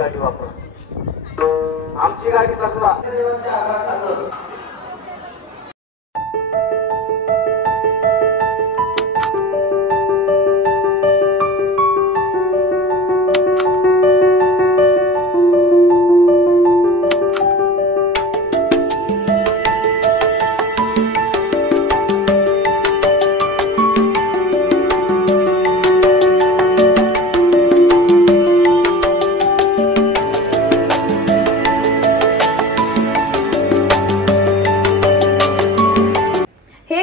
गाडी वापरा, आमची गाडी बसवा. देवाच्या आकाशात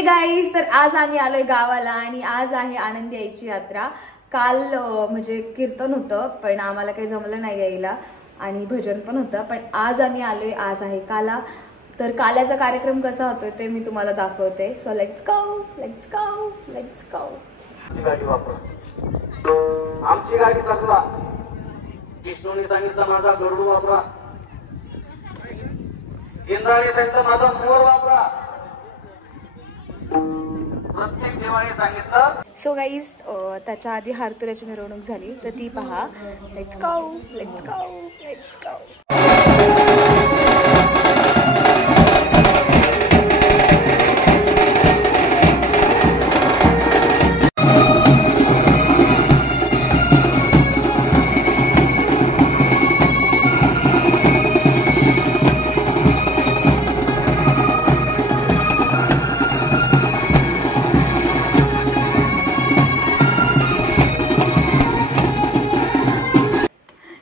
गाईज, तर आज आम्ही आलोय गावाला आणि आज आहे आनंदी आईची यात्रा. काल म्हणजे कीर्तन होतं पण आम्हाला काही जमलं नाही यायला आणि भजन पण होतं, पण आज आम्ही आलोय. आज आहे काला. तर काल्याचा कार्यक्रम कसा होतोय ते मी तुम्हाला दाखवते. So let's go, let's go, let's go. गाडी वापरा, आमची गाडी बसवा. विष्णूने सांगितलं माझा गरुड वापरा, इंद्राने सांगितलं माझा मोर वापरा, प्रत्येक देवाने सांगितलं. सो गाईज, त्याच्या आधी हारतुऱ्याची मिरवणूक झाली तर ती पहा. Let's go, let's go, let's go.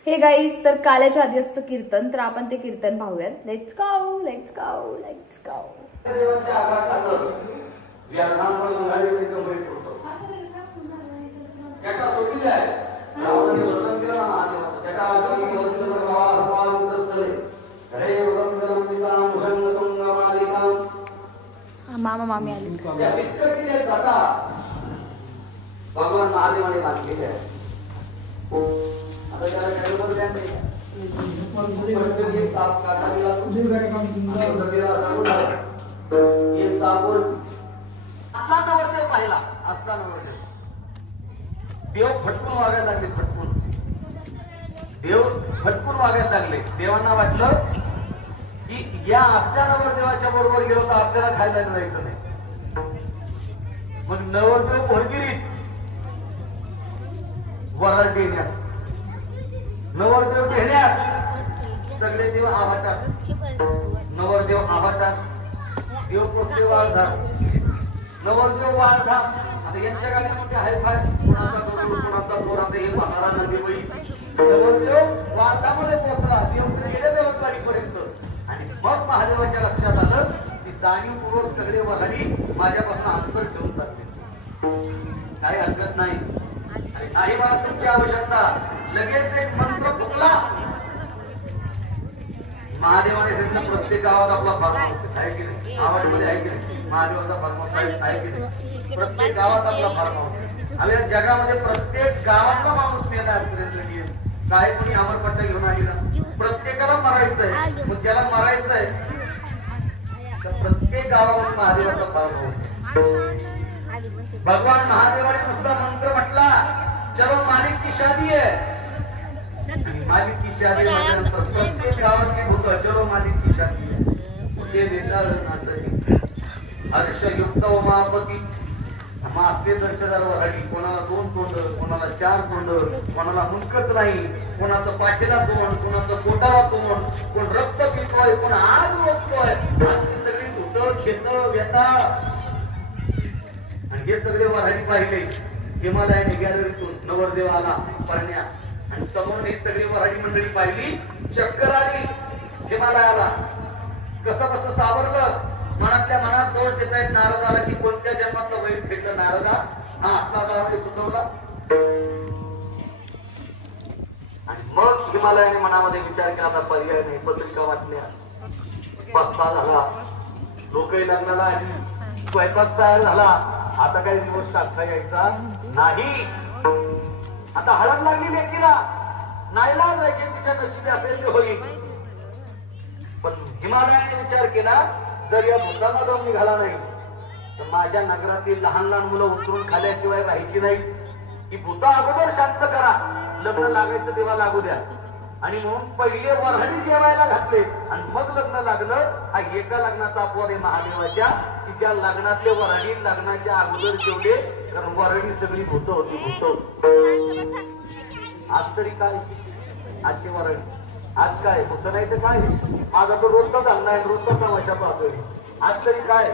हे गाईज, तर काल्याच्या आधी असतं कीर्तन, तर आपण ते कीर्तन पाहूयात. Let's go, let's go, let's go. देवाच्या आकाशात व्याख्यान गाडी कंप्लीट करतो. त्याचा सोडली आहे रावणाने वर्णन केलं ना महादेवाचं. त्याच्या आधी वर्णन मामा मामी आले. भगवान महादेवाने बांधलेले आहे. आता त्याला बरोबर द्या नाही पाहिला असताना देव फटकून वागायला लागले. देव फटकून वागायला लागले. देवांना वाटलं की या असतानावर देवाच्या बरोबर गेलो तर आपल्याला खायला जायचं नाही. मग नवरदेव पोरगिरीत वराळ देण्यात, नवरदेव घेण्यात सगळे देव आभाटात. नवरदेव आभाटात, देव पोचले वाळधार, नवरदेव वाळधार. आता यांच्या गाड्यामध्ये हाय फाय कोणाचा गरुड कोणाचा पोर आता हे महारा नदीवळी. नवरदेव वाळधामध्ये पोचला, देव गेले देववाडीपर्यंत. आणि मग महादेवाच्या लक्षात आलं की जाणीवपूर्वक सगळे वराडी माझ्यापासून अंतर ठेवून जाते. काही हरकत नाही, नाही मला तुमची आवश्यकता. लगेच एक मंत्र फुकला. महादेवाने सांगितलं प्रत्येक गावात आपला फार्म हाऊस आहे की नाही, आवाजमध्ये आहे की नाही, महादेवाचा फार्म हाऊस आहे की नाही, प्रत्येक गावात आपला फार्म हाऊस. आणि जगामध्ये प्रत्येक गावातला माणूस मेला आजपर्यंत. काय कोणी अमरपट्टा घेऊन आली ना, प्रत्येकाला मरायचंय. मग ज्याला मरायचंय तर प्रत्येक गावामध्ये महादेवाचा फार्म हाऊस. भगवान महादेवाने नुसता मंत्र म्हटला, चलो मालिक की शादी है. मालिक की शादी म्हटल्यानंतर प्रत्येक गावात मी होतं चलो मालिक की शादी है. ते बेताळ नाचते हर्षयुक्त उमापती. मासे दर्शनावर हरी. कोणाला 2 तोंड, कोणाला 4 तोंड, कोणाला मुंडकच नाही, कोणाचं पाठीला तोंड, कोणाचं पोटाला तोंड, कोण रक्त पितोय, कोण आग रोखतोय. अशी सगळी उतर खेत व्यथा. आणि हे सगळे वराडी पाहिले. हिमालयाने गॅलरीतून नवरदेव आला पाहण्यात आणि समोर ही सगळी वराडी मंडळी पाहिली. चक्कर आली हिमालयाला. कसं सावरलं. मनातल्या मनात दोष देत आहेत नारदाला की कोणत्या जन्मातलं वाईट भेटलं नारदा. हा आपला गावाने सुचवला. आणि मग हिमालयाने मनामध्ये विचार केला आता पर्याय नाही. पत्रिका वाटल्या, बसता झाला, लोकही लग्नाला आली, स्वयंपाक तयार झाला. आता काही दिवस टाकता यायचा नाही. आता हळद लागली लेकीला, नाईला जायचे तिच्या नशिबी असेल ते होईल. पण हिमालयाने विचार केला जर या भूतांना जाऊन निघाला नाही तर माझ्या नगरातील लहान लहान मुलं उतरून खाल्याशिवाय राहायची नाही. ही भूता अगोदर शांत करा. लग्न लागायचं तेव्हा लागू द्या. आणि म्हणून पहिले वऱ्हाडी जेवायला घातले आणि मग लग्न लागलं. हा एका लग्नाचा अपवाद आहे महादेवाच्या, तिच्या लग्नातले वऱ्हाडी लग्नाच्या अगोदर जेवले, कारण वऱ्हाडी सगळी भूत होती भूत. आज तरी काय आजची वऱ्हाडी, आज काय भूत नाही तर काय. माझा तो रोजचा चालला आहे, रोजचा तमाशा पाहतोय. आज तरी काय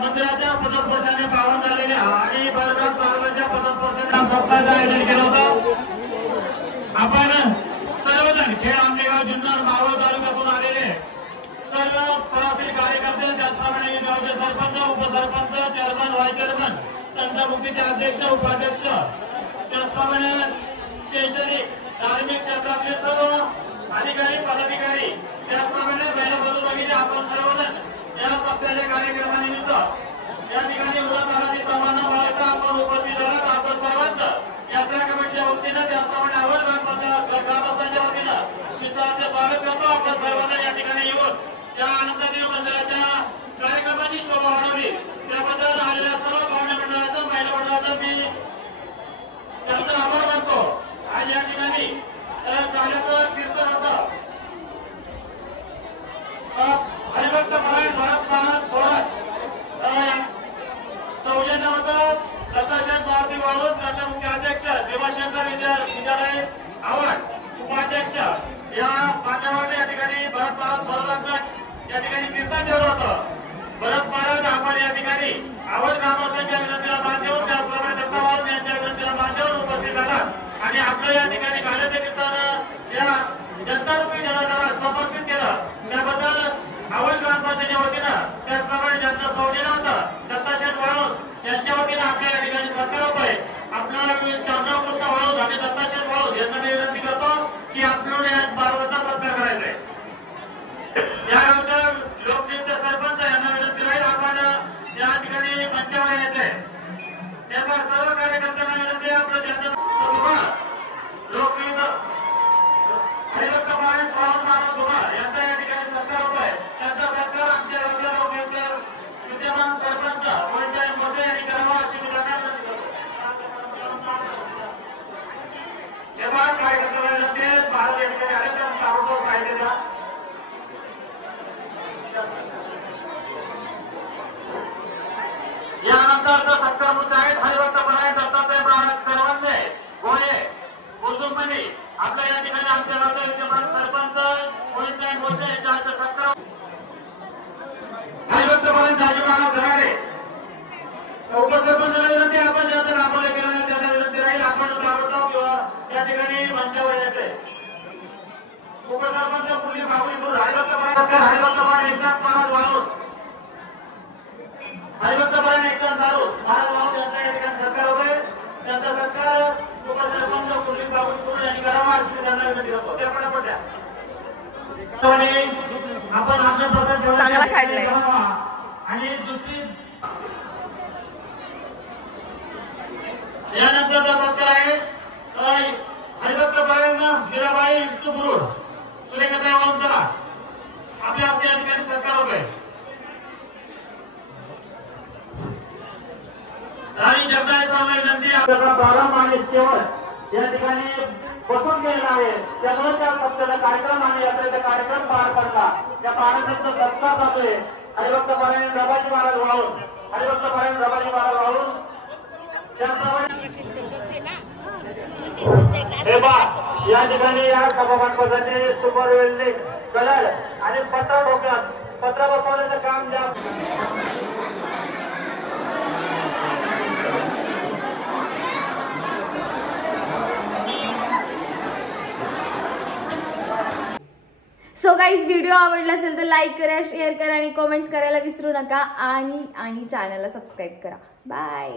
मंदिराच्या पदस्पर्शाने पावन झालेल्या आणि बरगाव तालुक्याच्या पदस्पर्शाने आयोजन केलं होतं. आपण सर्वजण खेड आंबेगाव जुन्नर मावळ तालुक्यातून आलेले सर्व प्रवासी कार्यकर्ते, त्याचप्रमाणे गावचे सरपंच, उपसरपंच, चेअरमन, व्हाईस चेअरमन, संतमुक्तीचे अध्यक्ष, उपाध्यक्ष, त्याचप्रमाणे शैक्षणिक धार्मिक क्षेत्रातले सर्व अधिकारी, पदाधिकारी, त्याचप्रमाणे महिला बंधू आपण सर्वजण या सप्ताहाच्या कार्यक्रमानिमित्त या ठिकाणी उल्हासाची सर्वांना बाळगता आपण उपस्थित झालात. आपण सर्वांचं यात्रा कमिटीच्या वतीनं, त्याचप्रमाणे आवड ग्रामस्थांच्या वतीनं विस्ताराचे स्वागत करतो. आपण सर्वांना या ठिकाणी येऊन त्या आनंददेव मंदिराच्या कार्यक्रमाची शोभा वाढवली त्याबद्दल आलेल्या सर्व पाहुणे मंडळाचं, महिला मंडळाचं मी त्यांचा आभार मानतो. आज या ठिकाणी गाण्याचं कीर्तन होतं. हरिभक्त महाराज भरत थोरात सौजन्य होतं. दत्ताशेठ मारुती वाळून, त्याचे मुख्य अध्यक्ष उमाशंकर विद्यालय आवड उपाध्यक्ष या मान्यवरांनी या ठिकाणी भरत महाराज बरोबर या ठिकाणी कीर्तन ठेवलं होतं. भरत महाराज आपण या ठिकाणी आवड ग्रामस्थांच्या विनंतीला मान देऊन त्याचप्रमाणे दत्ता महाराज यांच्या विनंतीला मान देऊन उपस्थित झालात आणि आपलं या ठिकाणी गाण्याचं कीर्तन या जनतारूपी जनाला समर्पित केलं त्याबद्दल आवड ग्रामपंचायतीच्या वतीनं त्याचप्रमाणे ज्यांचं सौजन्य होतं दत्ताशेठ वाळूस यांच्या वतीनं आपल्या या ठिकाणी सत्कार होत आहे. आपल्याला शामराव कृष्ण वाळूस आणि दत्ताशेठ वाळूस यांना मी विनंती करतो की आपल्याला या बारवाचा सत्कार करायचा आहे. यानंतर लोकनियुक्त सरपंच यांना विनंती राहील आपण या ठिकाणी मंचावर यायचंय. त्याचा सर्व कार्यकर्त्यांना विनंती आहे आपलं ज्यांचं लोकनियुक्त हरिभक्त महाराज स्वामी महाराज धुमाळ यांचा या ठिकाणी सत्कार होत आहे. त्यांचा सत्कार आमच्या लोकनियुक्त विद्यमान सरपंच मोहितसाहेब मोसे यांनी करावा अशी मी त्यांना विनंती करतो. तेव्हा कार्यकर्त्यांना विनंती आहे महाराज या ठिकाणी आले तर ताबडतोब साहित्य द्या. यानंतर सत्कार मुद्दे आहेत हरिभक्त महाराज दत्तात्रय महाराज सर्वांचे गोळे उर्दुमणी आपल्या या ठिकाणी आमच्या गावचे विद्यमान सरपंच मोहितसाहेब मोसे यांचा सत्कार हरिभक्त महाराज राजू महाराज धनारे उपसरपंचाला विनंती आपण ज्यांचं राबवले गेलं आहे त्यांना विनंती राहील आपण ताबडतोब या ठिकाणी मंचावर यायचंय. उपसरपंच मुली बाबुली हरिभक्त महाराज एकनाथ महाराज वाळूस हरिभक्त महाराज एकनाथ महाराज वाळूस यांचा या ठिकाणी सत्कार होतोय. त्यांचा सत्कार उपसरपंच कुलदीप बाबुली यांनी करावा अशी त्यांना विनंती करतो. त्या पटापट द्या. आपण आपल्या चांगला काढलाय आणि दुसरी यानंतरचा सत्कार आहे हरिभक्त महाराज मीराबाई विष्णू गुरुड सुरेखाताई वाळूंचा आपल्या या ठिकाणी सत्कार होतोय. राणी जगदाळेचा विनंती आपल्याला प्रारंभ आणि शेवट या ठिकाणी बसून गेलेला आहे. त्यामुळे त्या सप्ताहाचा कार्यक्रम आणि यात्रेचा कार्यक्रम पार पडला. त्या पारायणाचा सत्कार जातोय हरिभक्त महाराज रबाजी महाराज वाळून हरिभक्त महाराज रबाजी महाराज वाळून या ठिकाणी या सभामंडपासाठी सुपर वेल्डिंग कलर आणि पत्र ठोकतात पत्र बसवण्याचं काम द्या. सो गाईज व्हिडिओ आवडला असेल तर लाईक करा शेअर करा आणि कमेंट्स करायला विसरू नका आणि चॅनलला सबस्क्राईब करा. बाय.